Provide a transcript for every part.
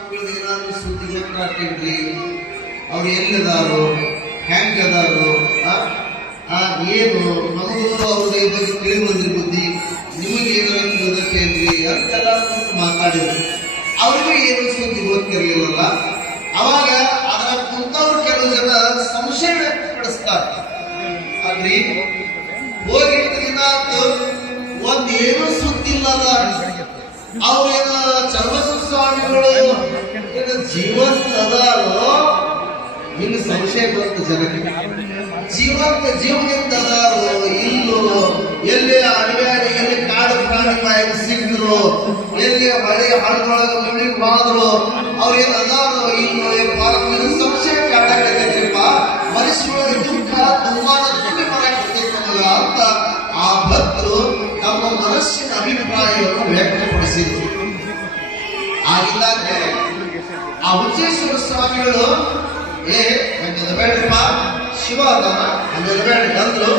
ಸ್ವಾಮಿಗಳು ಏನಾದ್ರು ಸುದ್ದಿ ಗೊತ್ತಾಗ್ತೇನ್ರಿ, ಅವ್ರು ಎಲ್ಲಿದಾರೋ ಹೆಂಗದಾರೋ ಏನು ನಮಗೂ ಅವ್ರ ಬಗ್ಗೆ ತಿಳಿ ಬಂದ್ರಿ ಬುದ್ಧಿ, ನಿಮಗೆ ಏನಾದ್ರು ತಿಳಿದತ್ತೇನ್ರಿ ಅಂತೆಲ್ಲ ಮಾತಾಡಿದ್ರು. ಅವ್ರಿಗೂ ಏನು ಸುದ್ದಿ ಗೊತ್ತಿರಲಿಲ್ಲಲ್ಲ. ಅವಾಗ ಅದರ ಕುಂತವ್ರು ಕೆಲವು ಜನ ಸಂಶಯ ವ್ಯಕ್ತಪಡಿಸ್ತಾರೆ. ಅಲ್ರಿ ಹೋಗಿಟ್ಟಿನ ಒಂದೇನು ಸುದ್ದಿ ಇಲ್ಲದ ಅವ್ರೇನ ಚನ್ನಬಸವ ಸ್ವಾಮಿಗಳು ಜೀವಂತ ಅದಾರೋ ಇನ್ನು ಸಂಶಯ ಬಂತು ಜನಕ್ಕೆ. ಜೀವಂತ ಜೀವನದಿಂದ ಅದಾರೋ ಇಲ್ಲೋ, ಎಲ್ಲಿ ಅಡವ್ಯಾರಿ ಎಲ್ಲಿ ಕಾಡು ಪ್ರಾಣಿ ಬಾಯಿಗೆ ಸಿಕ್ಕಿದ್ರು, ಎಲ್ಲಿ ಹೊಳೆ ಹಳದೊಳಗೆ ಮುಳುಗಿ ಬಾದ್ರು, ಅವ್ರೇನು ಅದಾರೋ ಇಲ್ಲೋ ಸಂಶಯ ಕಾಡಾಕತ್ತೈತ್ರಿಪ್ಪ. ಮನುಷ್ಯರೊಳಗೆ ದುಃಖ ದುಮ್ಮಾನ ತುಂಬಿ ಬರಾಕತ್ತೈತಲ್ಲ ಅಂತ ಆ ಭಕ್ತರು ತಮ್ಮ ಮನಸ್ಸಿನ ಅಭಿಪ್ರಾಯವನ್ನು ವ್ಯಕ್ತಪಡಿಸಿದ್ರು. ಆಗಿದ್ದಾಗ ಆ ಹುಚ್ಚೇಶ್ವರ ಸ್ವಾಮಿಗಳು ಬೇಡಪ್ಪ ಶಿವ ಅದಾನ ಬೇಡ ಅಂದ್ರು.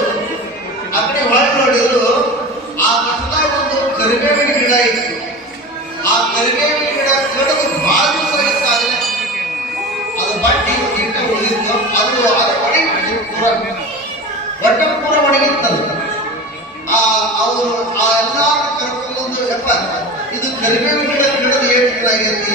ಆ ಕಡೆ ಹೊಳೆ ನೋಡಿದ್ರು, ಆ ಮಠದಾಗ ಒಂದು ಕರಿಬೇವಿನ ಗಿಡ ಇತ್ತು. ಆ ಕರಿಬೇವಿನ ಗಿಡ ಕಡಿದು ಬಹಳ ದಿವಸ ಇತ್ತಾಗಲೇ ಅದು ಬಡ್ಡಿ ಇಟ್ಟ ಉಳಿದಿತ್ತು. ಅದು ಒಣಗಿ ಒಟ್ಟ ಪೂರ ಒಣಗಿತ್ತಲ್ಲ. ಅವರು ಆ ಎಲ್ಲ ಕರ್ಕೊಂಡು ಇದು ಕರಿಬೇವಿನ ಗಿಡ ಗಿಡದ ಏಟ್ ಗಿಡ ಆಗೈತಿ.